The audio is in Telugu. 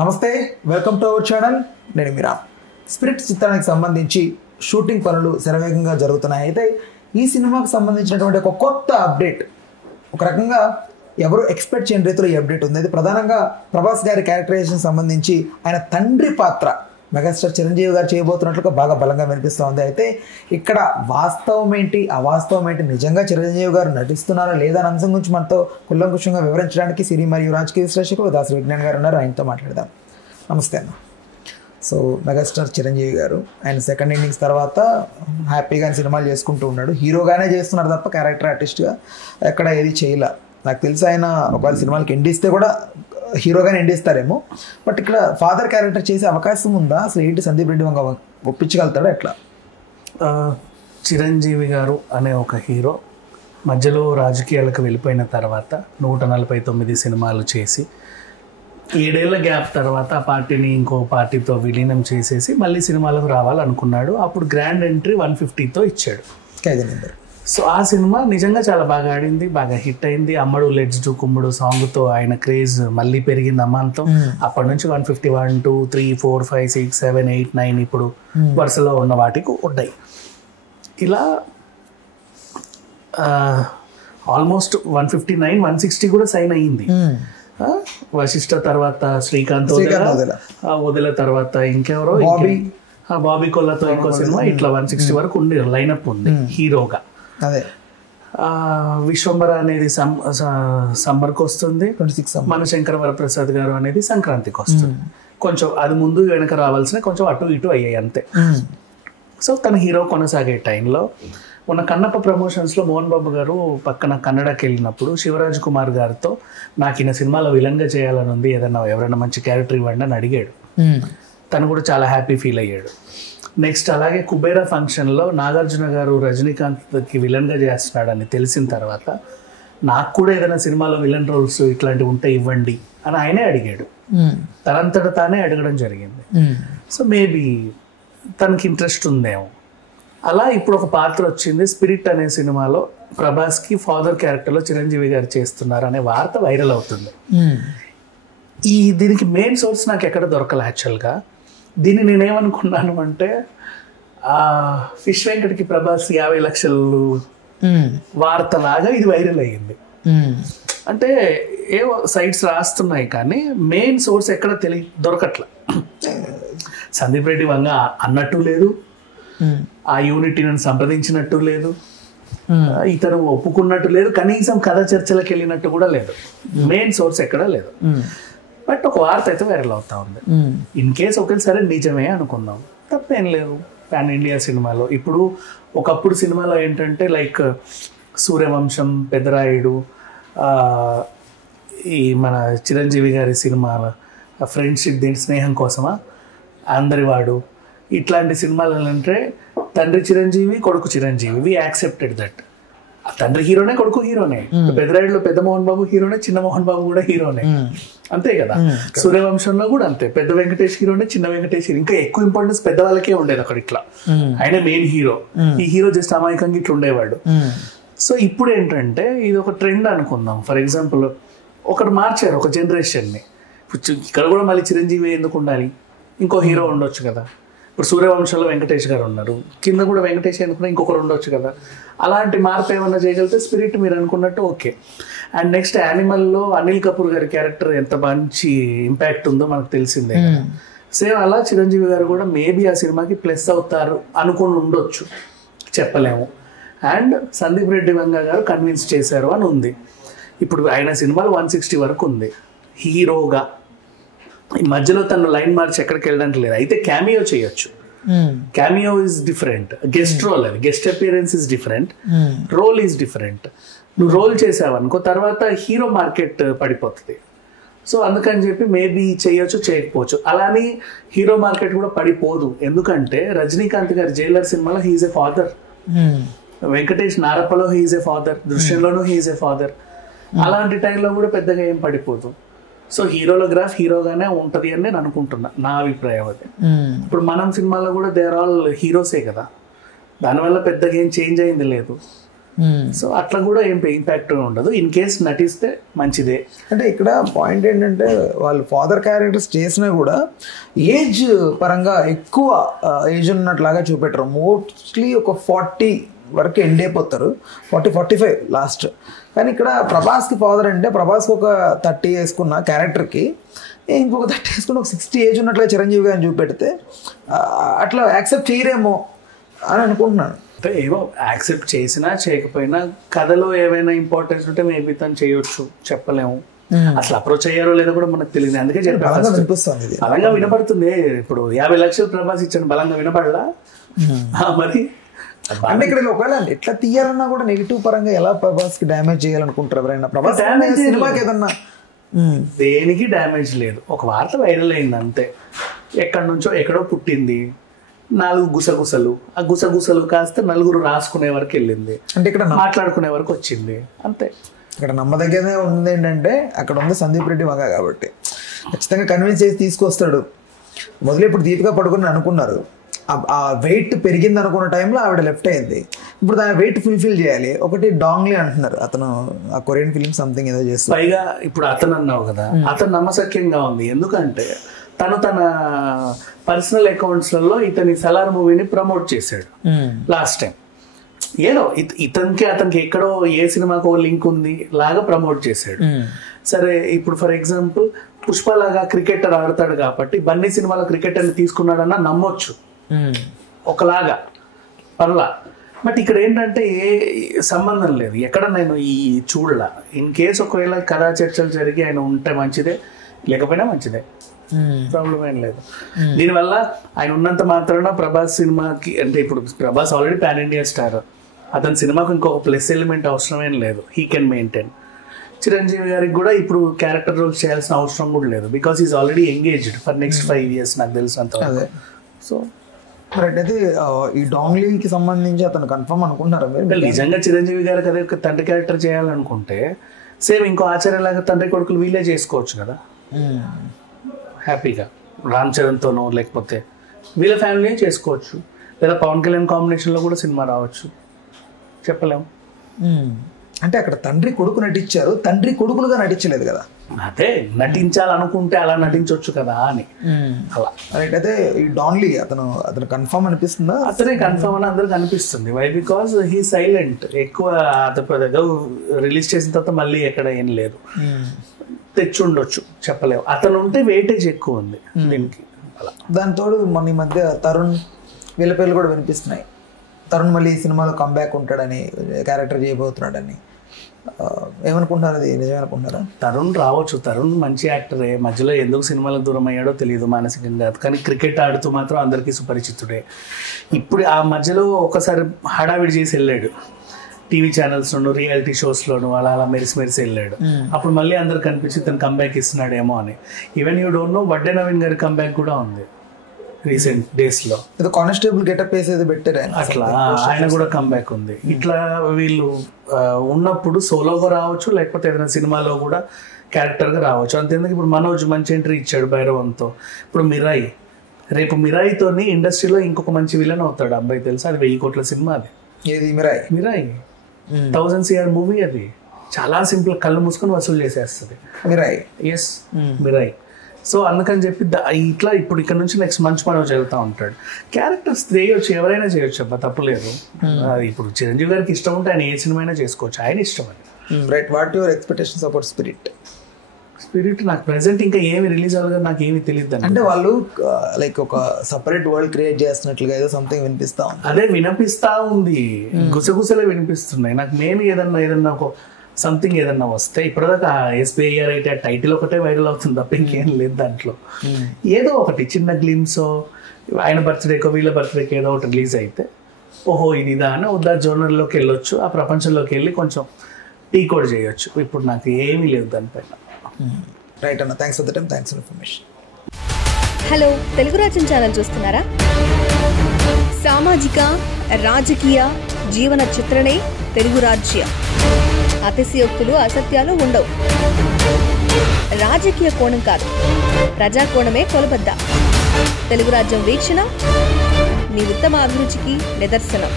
నమస్తే, వెల్కమ్ టు అవర్ ఛానల్. నేను మీరా. స్పిరిట్ చిత్రానికి సంబంధించి షూటింగ్ పనులు శరవేగంగా జరుగుతున్నాయి. అయితే ఈ సినిమాకు సంబంధించినటువంటి ఒక కొత్త అప్డేట్, ఒక రకంగా ఎవరు ఎక్స్పెక్ట్ చేయని రీతిలో ఈ అప్డేట్ ఉంది. అది ప్రధానంగా ప్రభాస్ గారి క్యారెక్టరైజేషన్ సంబంధించి ఆయన తండ్రి పాత్ర మెగాస్టార్ చిరంజీవి గారు చేయబోతున్నట్లుగా బాగా బలంగా వినిపిస్తూ ఉంది. అయితే ఇక్కడ వాస్తవం ఏంటి, అవాస్తవం ఏంటి, నిజంగా చిరంజీవి గారు నటిస్తున్నారా లేదా అనే అంశం గురించి మనతో కుల్లంకుషంగా వివరించడానికి సినీ మరియు రాజకీయ విశ్లేషకులు దాసరి విజ్ఞాన్ గారు ఉన్నారు. ఆయనతో మాట్లాడదాం. నమస్తే అన్న. సో మెగాస్టార్ చిరంజీవి గారు ఆయన సెకండ్ ఇన్నింగ్స్ తర్వాత హ్యాపీగా సినిమాలు చేసుకుంటూ ఉన్నాడు. హీరోగానే చేస్తున్నారు తప్ప క్యారెక్టర్ ఆర్టిస్ట్గా ఎక్కడ ఏది చేయలే. నాకు తెలిసి ఆయన ఒకవేళ సినిమాలకి ఎండిస్తే కూడా హీరోగానే ఎండిస్తారేమో. బట్ ఇక్కడ ఫాదర్ క్యారెక్టర్ చేసే అవకాశం ఉందా? అసలు ఏంటి, సందీప్ రెడ్డి వంగ ఒప్పించగలుగుతాడా ఎట్లా? చిరంజీవి గారు అనే ఒక హీరో మధ్యలో రాజకీయాలకు వెళ్ళిపోయిన తర్వాత 149 సినిమాలు చేసి 7 ఏళ్ల గ్యాప్ తర్వాత ఆ పార్టీని ఇంకో పార్టీతో విలీనం చేసేసి మళ్ళీ సినిమాలకు రావాలనుకున్నాడు. అప్పుడు గ్రాండ్ ఎంట్రీ 150తో ఇచ్చాడు. సో ఆ సినిమా నిజంగా చాలా బాగా ఆడింది, బాగా హిట్ అయింది. అమ్మడు లెట్స్ డూ కుమ్ముడు సాంగ్తో ఆయన క్రేజ్ మళ్ళీ పెరిగింది అమ్మాంతం. అప్పటి నుంచి 150, 1, 2, 3, 4, 5, 6, 7, 8, 9 ఇప్పుడు వరుసలో ఉన్న వాటికి ఉన్నాయి. ఇలా ఆల్మోస్ట్ 159, 160 కూడా సైన్ అయ్యింది. వశిష్ఠ తర్వాత శ్రీకాంత్ వదిల తర్వాత ఇంకెవరో బాబీ కొల్లతో ఇంకో సినిమా, ఇట్లా 160 వరకు ఉంది లైనప్ ఉంది హీరోగా. విశ్వంబర అనేది సమ్మర్కి వస్తుంది, మనశంకర వరప్రసాద్ గారు అనేది సంక్రాంతికి వస్తుంది. కొంచెం అది ముందు వెనక రావాల్సిన కొంచెం అటు ఇటు అయ్యాయి అంతే. సో తన హీరో కొనసాగే టైంలో ఉన్న కన్నప్ప ప్రమోషన్స్లో మోహన్ బాబు గారు పక్కన కన్నడకి వెళ్ళినప్పుడు శివరాజ్ కుమార్ గారితో నాకు ఈయన సినిమాలో విలన్గా చేయాలని ఉంది, ఎవరైనా మంచి క్యారెక్టర్ ఇవ్వండి అని అడిగాడు. తను కూడా చాలా హ్యాపీ ఫీల్ అయ్యాడు. నెక్స్ట్ అలాగే కుబేరా ఫంక్షన్లో నాగార్జున గారు రజనీకాంత్కి విలన్గా చేస్తున్నాడని తెలిసిన తర్వాత నాకు కూడా ఏదైనా సినిమాలో విలన్ రోల్స్ ఇట్లాంటివి ఉంటే ఇవ్వండి అని ఆయనే అడిగాడు. తనంతట తానే అడగడం జరిగింది. సో మేబీ తనకి ఇంట్రెస్ట్ ఉందేమో. అలా ఇప్పుడు ఒక పాత్ర వచ్చింది. స్పిరిట్ అనే సినిమాలో ప్రభాస్కి ఫాదర్ క్యారెక్టర్లో చిరంజీవి గారు చేస్తున్నారు అనే వార్త వైరల్ అవుతుంది. దీనికి మెయిన్ సోర్స్ నాకు ఎక్కడ దొరకలే యాక్చువల్గా. దీన్ని నేనేమనుకున్నాను అంటే ఫిష్ వెంకట్కి ప్రభాస్ 50 లక్షలు వార్తలాగా ఇది వైరల్ అయ్యింది. అంటే ఏవో సైట్స్ రాస్తున్నాయి కానీ మెయిన్ సోర్స్ ఎక్కడ దొరకట్ల. సందీప్ రెడ్డి వంగ అన్నట్టు లేదు, ఆ యూనిట్ని సంప్రదించినట్టు లేదు, ఇతను ఒప్పుకున్నట్టు లేదు, కనీసం కథ చర్చలకు వెళ్ళినట్టు కూడా లేదు. మెయిన్ సోర్స్ ఎక్కడా లేదు. బట్ ఒక వార్త అయితే వైరల్ అవుతా ఉంది. ఇన్ కేస్ ఒకేసారి నిజమే అనుకుందాం, తప్పేం లేదు. పాన్ ఇండియా సినిమాలో ఇప్పుడు ఒకప్పుడు సినిమాలో ఏంటంటే లైక్ సూర్యవంశం, పెద్దరాయుడు, ఈ మన చిరంజీవి గారి సినిమా ఫ్రెండ్షిప్, దీని స్నేహం కోసమా, అందరివాడు, ఇట్లాంటి సినిమాలు అంటే తండ్రి చిరంజీవి, కొడుకు చిరంజీవి. వి యాక్సెప్టెడ్ దట్. తండ్రి హీరోనే, కొడుకు హీరోనే. పెద్దరాయుడులో పెద్ద మోహన్ బాబు హీరోనే, చిన్న మోహన్ బాబు కూడా హీరోనే, అంతే కదా. సూర్యవంశంలో కూడా అంతే, పెద్ద వెంకటేష్ హీరోనే, చిన్న వెంకటేష్ హీరో. ఇంకా ఎక్కువ ఇంపార్టెన్స్ పెద్దవాళ్ళకే ఉండేది అక్కడ. ఇట్లా ఆయన మెయిన్ హీరో, ఈ హీరో జస్ట్ అమాయకంగా ఇట్లా ఉండేవాడు. సో ఇప్పుడు ఏంటంటే ఇది ఒక ట్రెండ్ అనుకుందాం. ఫర్ ఎగ్జాంపుల్ ఒకటి మార్చారు ఒక జనరేషన్ని. ఇక్కడ కూడా మళ్ళీ చిరంజీవి ఎందుకు ఉండాలి, ఇంకో హీరో ఉండొచ్చు కదా. ఇప్పుడు సూర్యవంశంలో వెంకటేష్ గారు ఉన్నారు, కింద కూడా వెంకటేష్ అనుకున్నా ఇంకొకరు ఉండొచ్చు కదా. అలాంటి మార్పు ఏమన్నా చేయగలిగితే స్పిరిట్ మీరు అనుకున్నట్టు ఓకే. అండ్ నెక్స్ట్ యానిమల్లో అనిల్ కపూర్ గారి క్యారెక్టర్ ఎంత మంచి ఇంపాక్ట్ ఉందో మనకు తెలిసిందే కదా. సేమ్ అలా చిరంజీవి గారు కూడా మేబీ ఆ సినిమాకి ప్లస్ అవుతారు అనుకుని ఉండొచ్చు, చెప్పలేము. అండ్ సందీప్ రెడ్డి వంగ గారు కన్విన్స్ చేశారు అని ఉంది. ఇప్పుడు ఆయన సినిమాలు 160 వరకు ఉంది హీరోగా. ఈ మధ్యలో తను లైన్ మార్చి ఎక్కడికి వెళ్ళడానికి లేదు. అయితే క్యామియో చేయొచ్చు. Cameo is different, guest role, అది guest appearance is different, role is different. నువ్వు రోల్ చేసావనుకో తర్వాత హీరో మార్కెట్ పడిపోతుంది. సో అందుకని చెప్పి మేబీ చేయొచ్చు, చేయకపోవచ్చు. అలానే హీరో మార్కెట్ కూడా పడిపోదు. ఎందుకంటే రజనీకాంత్ గారి జైలర్ సినిమాలో హీఈస్ ఏ ఫాదర్, వెంకటేష్ నారప్పలో హీఈస్ ఏ ఫాదర్, దృశ్యంలోనూ హీఈస్ ఏ ఫాదర్. అలాంటి టైంలో కూడా పెద్దగా ఏం పడిపోదు. సో హీరోల గ్రాఫ్ హీరోగానే ఉంటుంది అని నేను అనుకుంటున్నా, నా అభిప్రాయం అది. ఇప్పుడు మనం సినిమాలో కూడా దే ఆర్ ఆల్ హీరోసే కదా, దానివల్ల పెద్దగా ఏం చేంజ్ అయింది లేదు. సో అట్లా కూడా ఏం ఇంపాక్ట్ ఉండదు. ఇన్ కేస్ నటిస్తే మంచిదే. అంటే ఇక్కడ పాయింట్ ఏంటంటే వాళ్ళు ఫాదర్ క్యారెక్టర్స్ చేసినా కూడా ఏజ్ పరంగా ఎక్కువ ఏజ్ ఉన్నట్లాగా చూపెట్టరు. మోస్ట్లీ ఒక 40 వరకు ఎండ్ అయిపోతారు, 40-45 లాస్ట్. కానీ ఇక్కడ ప్రభాస్కి ఫాదర్ అంటే ప్రభాస్కి ఒక 30 వేసుకున్న క్యారెక్టర్కి ఇంకొక 30 వేసుకుని ఒక 60 ఏజ్ ఉన్నట్లుగా చిరంజీవి గారిని చూపెడితే అట్లా యాక్సెప్ట్ చేయరేమో అని అనుకుంటున్నాను. అంటే ఏమో యాక్సెప్ట్ చేసినా చేయకపోయినా కథలో ఏమైనా ఇంపార్టెన్స్ ఉంటే మేబీ తను చేయొచ్చు, చెప్పలేము. అసలు అప్రోచ్ అయ్యారో లేదో కూడా మనకు తెలియదు. అందుకే వినిపిస్తుంది, బలంగా వినపడుతుంది. ఇప్పుడు 50 లక్షలు ప్రభాస్ ఇచ్చాను, బలంగా వినపడలా మరి. అంటే ఇక్కడ ఒకవేళ ఎట్లా తీయాలన్నా కూడా నెగిటివ్ పరంగా ఎలా ప్రభాస్ కి డ్యామేజ్ చేయాలనుకుంటారు ఎవరైనా? ప్రభాస్ సినిమాకి ఏదన్నా దేనికి డ్యామేజ్ లేదు. ఒక వార్త వైరల్ అయింది అంతే, ఎక్కడి నుంచో ఎక్కడో పుట్టింది, 4 గుసగుసలు, ఆ గుసగుసలు కాస్త 4 రాసుకునే వరకు వెళ్ళింది, అంటే ఇక్కడ మాట్లాడుకునే వరకు వచ్చింది అంతే. ఇక్కడ నమ్మదగ్గదే ఉంది ఏంటంటే అక్కడ ఉంది సందీప్ రెడ్డి మగ కాబట్టి ఖచ్చితంగా కన్విన్స్ చేసి తీసుకొస్తాడు. మొదలు ఇప్పుడు దీపిక పడుకుని అనుకున్నారు, ఆ వెయిట్ పెరిగింది అనుకున్న టైంలో ఆవిడ లెఫ్ట్ అయింది. ఇప్పుడు దాని వెయిట్ ఫుల్ఫిల్ చేయాలి. ఒకటి డాంగ్లీ అంటున్నారు, అతను ఆ కొరియన్ ఫిల్మ్ సంథింగ్ ఏదో చేస్తారు. పైగా ఇప్పుడు అతను అన్నావు కదా, అతను నమ్మశక్యంగా ఉంది. ఎందుకంటే తన పర్సనల్ అకౌంట్స్లలో ఇతని సలార్ మూవీని ప్రమోట్ చేశాడు లాస్ట్ టైం. ఏదో అతనికి ఎక్కడో ఏ సినిమాకు లింక్ ఉంది లాగా ప్రమోట్ చేశాడు. సరే ఇప్పుడు ఫర్ ఎగ్జాంపుల్ పుష్ప లాగా క్రికెటర్ ఆడతాడు కాబట్టి బన్నీ సినిమాలో క్రికెటర్ని తీసుకున్నాడన్నా నమ్మొచ్చు ఒకలాగా పర్లా. బట్ ఇక్కడ ఏంటంటే ఏ సంబంధం లేదు, ఎక్కడ నేను ఈ చూడలా. ఇన్ కేస్ ఒకవేళ కథా చర్చలు జరిగి ఆయన ఉంటే మంచిదే, లేకపోయినా మంచిదే, ప్రాబ్లం ఏం లేదు. దీనివల్ల ఆయన ఉన్నంత మాత్రాన ప్రభాస్ సినిమాకి, అంటే ఇప్పుడు Prabhas already pan India star, అతని సినిమాకు ఇంకొక ప్లస్ ఎలిమెంట్ అవసరమేం లేదు, హీ కెన్ మెయింటైన్. చిరంజీవి గారికి కూడా ఇప్పుడు క్యారెక్టర్ రోల్ చేయాల్సిన అవసరం కూడా లేదు, because is already engaged for next 5 years నాకు తెలిసినంత. సో అయితే ఈ డాంగ్లీకి సంబంధించి అతను కన్ఫర్మ్ అనుకుంటున్నారా మీరు? నిజంగా చిరంజీవి గారికి అదే తండ్రి క్యారెక్టర్ చేయాలనుకుంటే సేమ్ ఇంకో ఆచార్యలాగా తండ్రి కొడుకులు వీళ్ళే చేసుకోవచ్చు కదా హ్యాపీగా, రామ్ చరణ్తోనో లేకపోతే వీళ్ళ ఫ్యామిలీ చేసుకోవచ్చు, లేదా పవన్ కళ్యాణ్ కాంబినేషన్లో కూడా సినిమా రావచ్చు, చెప్పలేము. అంటే అక్కడ తండ్రి కొడుకు నటించారు, తండ్రి కొడుకులుగా నటించలేదు కదా. అదే నటించాలనుకుంటే అలా నటించొచ్చు కదా అని అలా. అయితే ఈ డాన్లీ అతను కన్ఫర్మ్ అనిపిస్తుందా? అతనే కన్ఫర్మ్ అని అందరికి అనిపిస్తుంది. వై? Because he silent. ఎక్కువ అతను రిలీజ్ చేసిన తర్వాత మళ్ళీ ఎక్కడ ఏం లేదు, తెచ్చుండొచ్చు, చెప్పలేవు. అతను ఉంటే వెయిటేజ్ ఎక్కువ ఉంది దీనికి అలా. దానితోడు మన ఈ మధ్య తరుణ్ వీళ్ళ పేర్లు కూడా వినిపిస్తున్నాయి. తరుణ్ మళ్ళీ ఈ సినిమాలో కంబ్యాక్ ఉంటాడని, క్యారెక్టర్ చేయబోతున్నాడని. ఏమనుకుంటున్నారు, అది నిజమే అనుకుంటున్నారా? తరుణ్ రావచ్చు, తరుణ్ మంచి యాక్టరే, మధ్యలో ఎందుకు సినిమాలకు దూరం అయ్యాడో తెలియదు మానసికంగా, కానీ క్రికెట్ ఆడుతూ మాత్రం అందరికీ సుపరిచితుడే. ఇప్పుడు ఆ మధ్యలో ఒకసారి హడావిడి చేసి వెళ్ళాడు, టీవీ ఛానల్స్లోను రియాలిటీ షోస్లోను అలా మెరిసి వెళ్ళాడు. అప్పుడు మళ్ళీ అందరు కనిపించి తను కంబ్యాక్ ఇస్తున్నాడేమో అని. Even you don't know Vadde Naveen గారి కంబ్యాక్ కూడా ఉంది రీసెంట్ డేస్ లో. కానిస్టేబుల్ గెటప్ వేసేది బెటర్, అట్లా ఆయన కూడా కంబ్యాక్ ఉంది. ఇట్లా వీళ్ళు ఉన్నప్పుడు సోలోగా రావచ్చు, లేకపోతే ఏదైనా సినిమాలో కూడా క్యారెక్టర్గా రావచ్చు. అంతేందుకు ఇప్పుడు మనోజ్ మంచి ఎంట్రీ ఇచ్చాడు భైరవంతో. ఇప్పుడు మిరాయి, రేపు మిరాయితోని ఇండస్ట్రీలో ఇంకొక మంచి విలన్ అవుతాడు అబ్బాయి, తెలుసా? అది 1000 కోట్ల సినిమా. అది ఏది? Mirai 1000 CR movie. అది చాలా సింపుల్, కళ్ళు మూసుకొని వసూలు చేసేస్తుంది మిరాయి. ఎస్, మిరాయి. సో అందుకని చెప్పి ఇట్లా ఇప్పుడు ఇక్కడ నుంచి నెక్స్ట్ మంచి మనోజ్ వెళ్తూ ఉంటాడు. క్యారెక్టర్స్ చేయొచ్చు, ఎవరైనా చేయొచ్చు అబ్బా, తప్పులేదు. ఇప్పుడు చిరంజీవి గారికి ఇష్టం ఉంటే ఆయన ఏ సినిమా అయినా చేసుకోవచ్చు, ఆయన ఇష్టం అది. Right. What your expectations about spirit? నాకు ప్రెసెంట్ ఇంకా ఏమి రిలీజ్ అవ్వదు, నాకు ఏమి తెలియదు. అంటే వాళ్ళు లైక్ ఒక సపరేట్ వరల్డ్ క్రియేట్ చేస్తున్నట్లుగా ఏదో సంథింగ్ వినిపిస్తా ఉంది. అదే వినిపిస్తా ఉంది, గుసగుసలే వినిపిస్తున్నాయి నాకు. నేను ఏదన్నా ఒక సంథింగ్ ఏదన్నా వస్తే, ఇప్పటిదాకా SBIR అయితే ఆ టైటిల్ ఒకటే వైరల్ అవుతుంది తప్ప ఇంకేం లేదు దాంట్లో. ఏదో ఒకటి చిన్న గ్లిమ్స్, ఆయన బర్త్డేకో వీళ్ళ బర్త్డేకి ఏదో ఒకటి రిలీజ్ అయితే ఓహో ఇది ఇదా అని ఉద్దా జోనర్లోకి వెళ్ళొచ్చు, ఆ ప్రపంచంలోకి వెళ్ళి కొంచెం డీకోడ్ చేయొచ్చు. ఇప్పుడు నాకు ఏమీ లేదు దానిపైన. రైట్ అన్న, thanks for the time, thanks for information. Hello, Telugu రాజ్యం ఛానల్ చూస్తున్నారా? సామాజిక రాజకీయ జీవన చిత్రణే తెలుగు రాజ్యం. అతిశయోక్తులు అసత్యాలు ఉండవు. రాజకీయ కోణం కాదు, ప్రజా కోణమే కొలబద్ద. తెలుగు రాజ్యం వీక్షణ మీ ఉత్తమ అభిరుచికి నిదర్శనం.